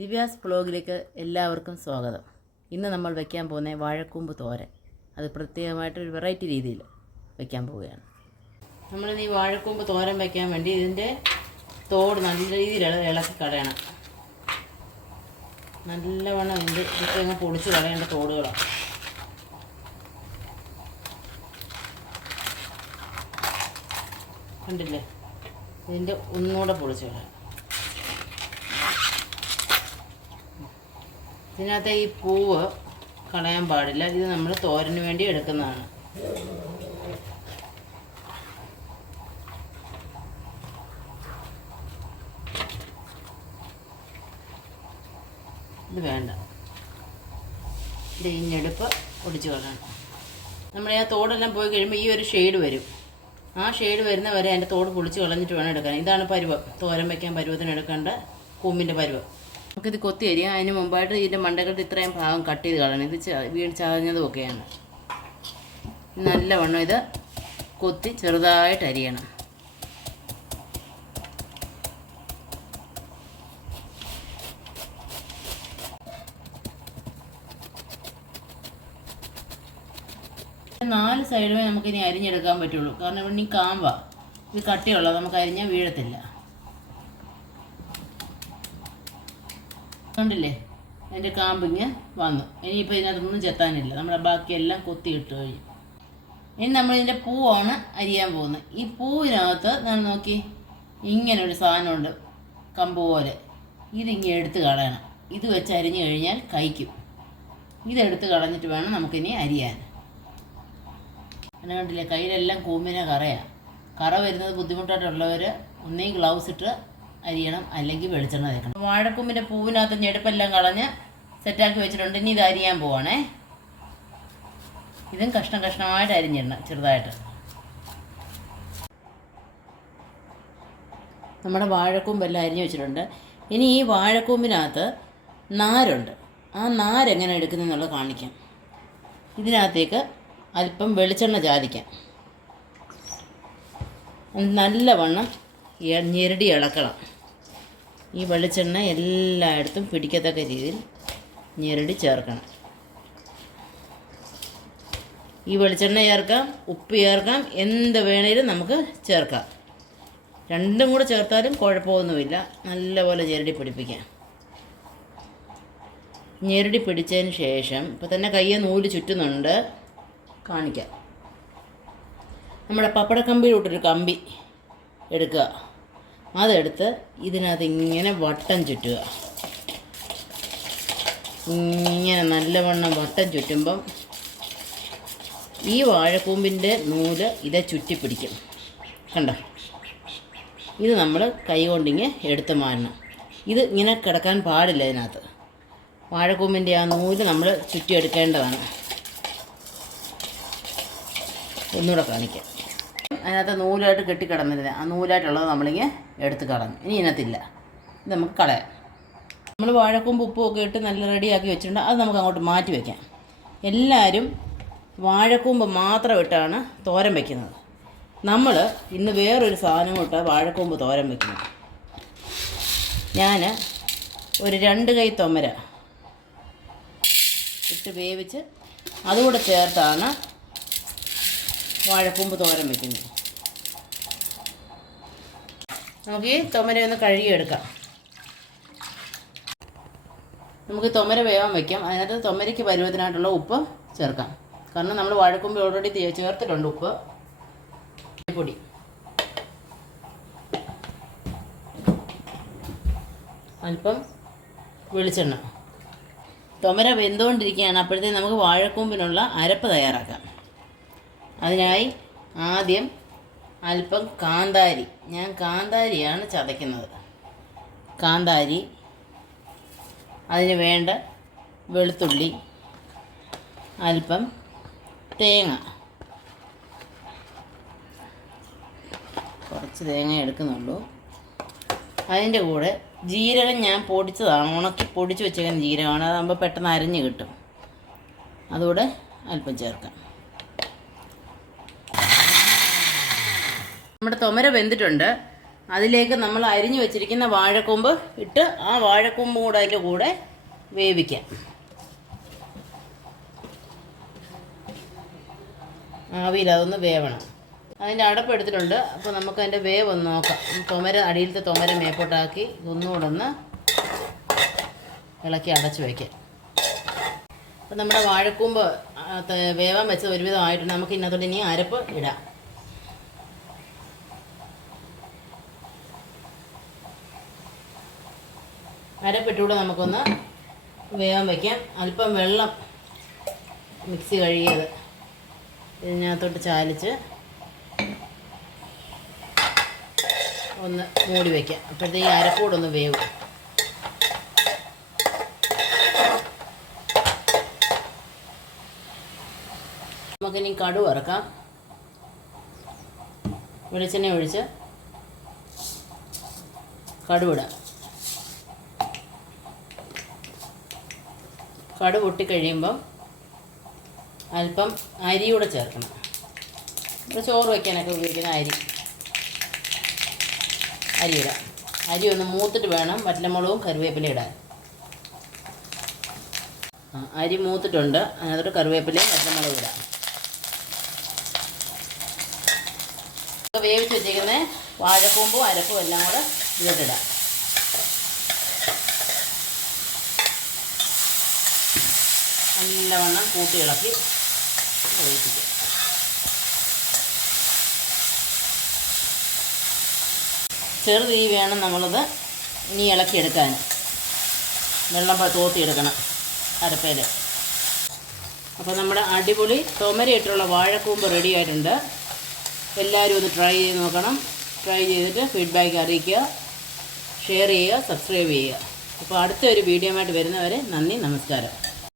ദിവ്യാസ് വ്ളോഗിലേക്ക് എല്ലാവർക്കും സ്വാഗതം. ഇന്ന് നമ്മൾ വയ്ക്കാൻ പോകുന്ന വാഴക്കൂമ്പ് തോരൻ. അത് പ്രത്യേകമായിട്ടൊരു വെറൈറ്റി രീതിയിൽ വയ്ക്കാൻ പോവുകയാണ്. നമ്മളിത് ഈ വാഴക്കൂമ്പ് തോരൻ വയ്ക്കാൻ വേണ്ടി ഇതിൻ്റെ തോട് നല്ല രീതിയിൽ ഇളക്കി കളയണം. നല്ലവണ്ണം ഇതൊക്കെ അങ്ങ് പൊളിച്ച് കളയേണ്ട തോടുകളാണ്. കണ്ടില്ലേ, ഇതിൻ്റെ ഒന്നുകൂടെ പൊളിച്ച് കളയാം. ഇതിനകത്ത് ഈ പൂവ് കളയാൻ പാടില്ല. ഇത് നമ്മൾ തോരന് വേണ്ടി എടുക്കുന്നതാണ്. ഇത് വേണ്ട. ഇത് ഈ ഞെടുപ്പ് ഒടിച്ച് കളയണം. നമ്മൾ ആ തോടെല്ലാം പോയി കഴിയുമ്പോൾ ഈ ഒരു ഷെയ്ഡ് വരും. ആ ഷെയ്ഡ് വരുന്ന വരെ അതിൻ്റെ തോട് പൊളിച്ച് കളഞ്ഞിട്ട് വേണം എടുക്കാൻ. ഇതാണ് പരുവം. തോരൻ വയ്ക്കാൻ പരുവത്തിന് എടുക്കേണ്ട കൂമ്പിൻ്റെ പരുവം. നമുക്കിത് കൊത്തി അരിയാം. അതിന് മുമ്പായിട്ട് ഇതിൻ്റെ മണ്ടകളുടെ ഇത്രയും ഭാഗം കട്ട് ചെയ്ത് കളയണം. ഇത് വീണ് ചതഞ്ഞതുമൊക്കെയാണ്. നല്ലവണ്ണം ഇത് കൊത്തി ചെറുതായിട്ട് അരിയണം. നാല് സൈഡുമേ നമുക്കിനി അരിഞ്ഞെടുക്കാൻ പറ്റുള്ളൂ. കാരണം ഇവിടെ ഇനി കാമ്പാ, ഇത് കട്ടിയുള്ളത്, നമുക്ക് അരിഞ്ഞാൽ വീഴത്തില്ല. കണ്ടില്ലേ, അതിൻ്റെ കാമ്പിങ് വന്നു. ഇനിയിപ്പോൾ ഇതിനകത്തൊന്നും ചെത്താനില്ല. നമ്മുടെ ബാക്കിയെല്ലാം കൊത്തി ഇട്ട് കഴിഞ്ഞു. ഇനി നമ്മളിതിൻ്റെ പൂവാണ് അരിയാൻ പോകുന്നത്. ഈ പൂവിനകത്ത് ഞാൻ നോക്കി ഇങ്ങനൊരു സാധനമുണ്ട്, കമ്പ് പോലെ. ഇതിങ്ങനെ എടുത്ത് കളയണം. ഇത് വെച്ച് അരിഞ്ഞു കഴിഞ്ഞാൽ കഴിക്കും. ഇതെടുത്ത് കളഞ്ഞിട്ട് വേണം നമുക്കിനി അരിയാൻ. അങ്ങനെ കണ്ടില്ലേ, കയ്യിലെല്ലാം കൂമ്പിനെ കറയാണ്. കറ വരുന്നത് ബുദ്ധിമുട്ടായിട്ടുള്ളവർ ഒന്നേ ഗ്ലൗസ് ഇട്ട് അരിയണം, അല്ലെങ്കിൽ വെളിച്ചെണ്ണ തേക്കണം. വാഴക്കൂമ്പിൻ്റെ പൂവിനകത്ത് ഞെടുപ്പെല്ലാം കളഞ്ഞ് സെറ്റാക്കി വെച്ചിട്ടുണ്ട്. ഇനി ഇത് അരിയാൻ പോവാണേ. ഇതും കഷ്ണം കഷ്ണമായിട്ട് അരിഞ്ഞിടണം, ചെറുതായിട്ട്. നമ്മുടെ വാഴക്കൂമ്പെല്ലാം അരിഞ്ഞു വെച്ചിട്ടുണ്ട്. ഇനി ഈ വാഴക്കൂമ്പിനകത്ത് നാരുണ്ട്. ആ നാരെങ്ങനെ എടുക്കുന്നതെന്നുള്ളത് കാണിക്കാം. ഇതിനകത്തേക്ക് അല്പം വെളിച്ചെണ്ണ ചാലിക്കാം. നല്ലവണ്ണം ഞെരടി ഇളക്കണം. ഈ വെളിച്ചെണ്ണ എല്ലായിടത്തും പിടിക്കത്തക്ക രീതിയിൽ ഞെരടി ചേർക്കണം. ഈ വെളിച്ചെണ്ണ ചേർക്കാം, ഉപ്പ് ചേർക്കാം, എന്ത് വേണേലും നമുക്ക് ചേർക്കാം. രണ്ടും കൂടെ ചേർത്താലും കുഴപ്പമൊന്നുമില്ല. നല്ലപോലെ ഞെരടി പിടിപ്പിക്കാം. ഞെരടി പിടിച്ചതിന് ശേഷം ഇപ്പം തന്നെ കയ്യെ നൂല് ചുറ്റുന്നുണ്ട്, കാണിക്കാം. നമ്മുടെ പപ്പടക്കമ്പിയിലോട്ടൊരു കമ്പി എടുക്കുക. അതെടുത്ത് ഇതിനകത്ത് ഇങ്ങനെ വട്ടം ചുറ്റുക. ഇങ്ങനെ നല്ലവണ്ണം വട്ടം ചുറ്റുമ്പം ഈ വാഴക്കൂമ്പിൻ്റെ നൂല് ഇതേ ചുറ്റിപ്പിടിക്കും. കണ്ടോ, ഇത് നമ്മൾ കൈ കൊണ്ടിങ്ങനെ എടുത്ത് മാറ്റണം. ഇത് ഇങ്ങനെ കിടക്കാൻ പാടില്ല. ഇതിനകത്ത് വാഴക്കൂമ്പിൻ്റെ ആ നൂല് നമ്മൾ ചുറ്റിയെടുക്കേണ്ടതാണ്. ഒന്നുകൂടെ കാണിക്കാം. അതിനകത്ത് നൂലായിട്ട് കെട്ടിക്കിടന്നില്ല. ആ നൂലായിട്ടുള്ളത് നമ്മളിങ്ങനെ എടുത്ത് കളഞ്ഞു. ഇനി ഇതിനകത്തില്ല. ഇത് നമുക്ക് കളയാം. നമ്മൾ വാഴക്കൂമ്പ് ഉപ്പുമൊക്കെ ഇട്ട് നല്ല റെഡിയാക്കി വെച്ചിട്ടുണ്ട്. അത് നമുക്ക് അങ്ങോട്ട് മാറ്റി വയ്ക്കാം. എല്ലാവരും വാഴക്കൂമ്പ് മാത്രം ഇട്ടാണ് തോരൻ വയ്ക്കുന്നത്. നമ്മൾ ഇന്ന് വേറൊരു സാധനം ഇട്ട് വാഴക്കൂമ്പ് തോരൻ വയ്ക്കുന്നത്. ഞാൻ ഒരു 2 കൈ തൊമര ഇട്ട് വേവിച്ച് അതുകൂടെ ചേർത്താണ് വാഴക്കൂമ്പ് തോരൻ വയ്ക്കുന്നത്. നമുക്ക് ഈ തൊമര ഒന്ന് കഴുകിയെടുക്കാം. നമുക്ക് തൊമര വേവാൻ വയ്ക്കാം. അതിനകത്ത് തൊമരയ്ക്ക് പരുവത്തിനായിട്ടുള്ള ഉപ്പ് ചേർക്കാം. കാരണം നമ്മൾ വാഴക്കൂമ്പ് ഓൾറെഡി ചേർത്തിട്ടുണ്ട് ഉപ്പ്. പൊടി അല്പം വെളിച്ചെണ്ണ. തൊമര വെന്തുകൊണ്ടിരിക്കുകയാണ്. അപ്പോഴത്തേക്ക് നമുക്ക് വാഴക്കൂമ്പിനുള്ള അരപ്പ് തയ്യാറാക്കാം. അതിനായി ആദ്യം അല്പം കാന്താരി, ഞാൻ കാന്താരിയാണ് ചതയ്ക്കുന്നത്. കാന്താരി, അതിന് വേണ്ട വെളുത്തുള്ളി, അല്പം തേങ്ങ, കുറച്ച് തേങ്ങ എടുക്കുന്നുള്ളൂ. അതിൻ്റെ കൂടെ ജീരകം ഞാൻ പൊടിച്ചതാണ്, ഉണക്കി പൊടിച്ച് വെച്ചേക്കുന്ന ജീരകമാണ്. അതാകുമ്പോൾ പെട്ടെന്ന് അരിഞ്ഞ് കിട്ടും. അതുകൂടെ അല്പം ചേർക്കാം. നമ്മുടെ തൊമര വെന്തിട്ടുണ്ട്. അതിലേക്ക് നമ്മൾ അരിഞ്ഞു വെച്ചിരിക്കുന്ന വാഴക്കൊമ്പ് ഇട്ട് ആ വാഴക്കൊമ്പ് കൂടെ അതിൻ്റെ കൂടെ വേവിക്കാം. ആവിയിൽ അതൊന്ന് വേവണം. അതിൻ്റെ അടപ്പ് എടുത്തിട്ടുണ്ട്. അപ്പോൾ നമുക്ക് അതിൻ്റെ വേവ് ഒന്ന് നോക്കാം. അടിയിലത്തെ തൊമര മേപ്പോട്ടാക്കി ഒന്നുകൂടെ ഒന്ന് ഇളക്കി അടച്ച് വയ്ക്കാം. അപ്പോൾ നമ്മുടെ വാഴക്കൂമ്പ് വേവാൻ വെച്ചത് ഒരുവിധം ആയിട്ടുണ്ട്. നമുക്ക് ഇതിനകത്തോട്ട് ഇനി അരപ്പ് ഇടാം. അരപ്പിട്ടൂടെ നമുക്കൊന്ന് വേവാൻ വയ്ക്കാം. അല്പം വെള്ളം മിക്സി കഴുകിയത് ഇതിനകത്തോട്ട് ചാലിച്ച് ഒന്ന് മൂടി വയ്ക്കാം. അപ്പോഴത്തേക്ക് അരക്കൂടൊന്ന് വേവും. നമുക്കിനി കടുക് വറുക്കാം. വെളിച്ചെണ്ണ ഒഴിച്ച് കടുക് ഇടാം. കടുക് പൊട്ടിക്കഴിയുമ്പം അല്പം അരിയൂടെ ചേർക്കണം. ഇപ്പോൾ ചോറ് വയ്ക്കാനൊക്കെ ഉപയോഗിക്കുന്ന അരി ഇടാം. അരി ഒന്ന് മൂത്തിട്ട് വേണം വറ്റൽമുളകും കറിവേപ്പിലയും ഇടാൻ. അരി മൂത്തിട്ടുണ്ട്. അതിനകത്തോട്ട് കറിവേപ്പിലയും വറ്റൽമുളകും ഇടാം. വേവിച്ച് വെച്ചിരിക്കുന്ന വാഴക്കൂമ്പും അരപ്പും എല്ലാം കൂടെ ഇതിട്ടിടാം. നല്ലവണ്ണം കൂട്ടി ഇളക്കി വേവിപ്പിക്കുക. ചെറുതീ വേണം നമ്മളത് ഇനി ഇളക്കിയെടുക്കാൻ. വെള്ളം തോത്തിയെടുക്കണം അരപ്പയിൽ. അപ്പോൾ നമ്മുടെ അടിപൊളി തൊമരയിട്ടുള്ള വാഴക്കൂമ്പ് റെഡി ആയിട്ടുണ്ട്. എല്ലാവരും ഒന്ന് ട്രൈ ചെയ്ത് നോക്കണം. ട്രൈ ചെയ്തിട്ട് ഫീഡ്ബാക്ക് അറിയിക്കുക, ഷെയർ ചെയ്യുക, സബ്സ്ക്രൈബ് ചെയ്യുക. അപ്പോൾ അടുത്തൊരു വീഡിയോ ആയിട്ട് വരുന്നവരെ നന്ദി, നമസ്കാരം.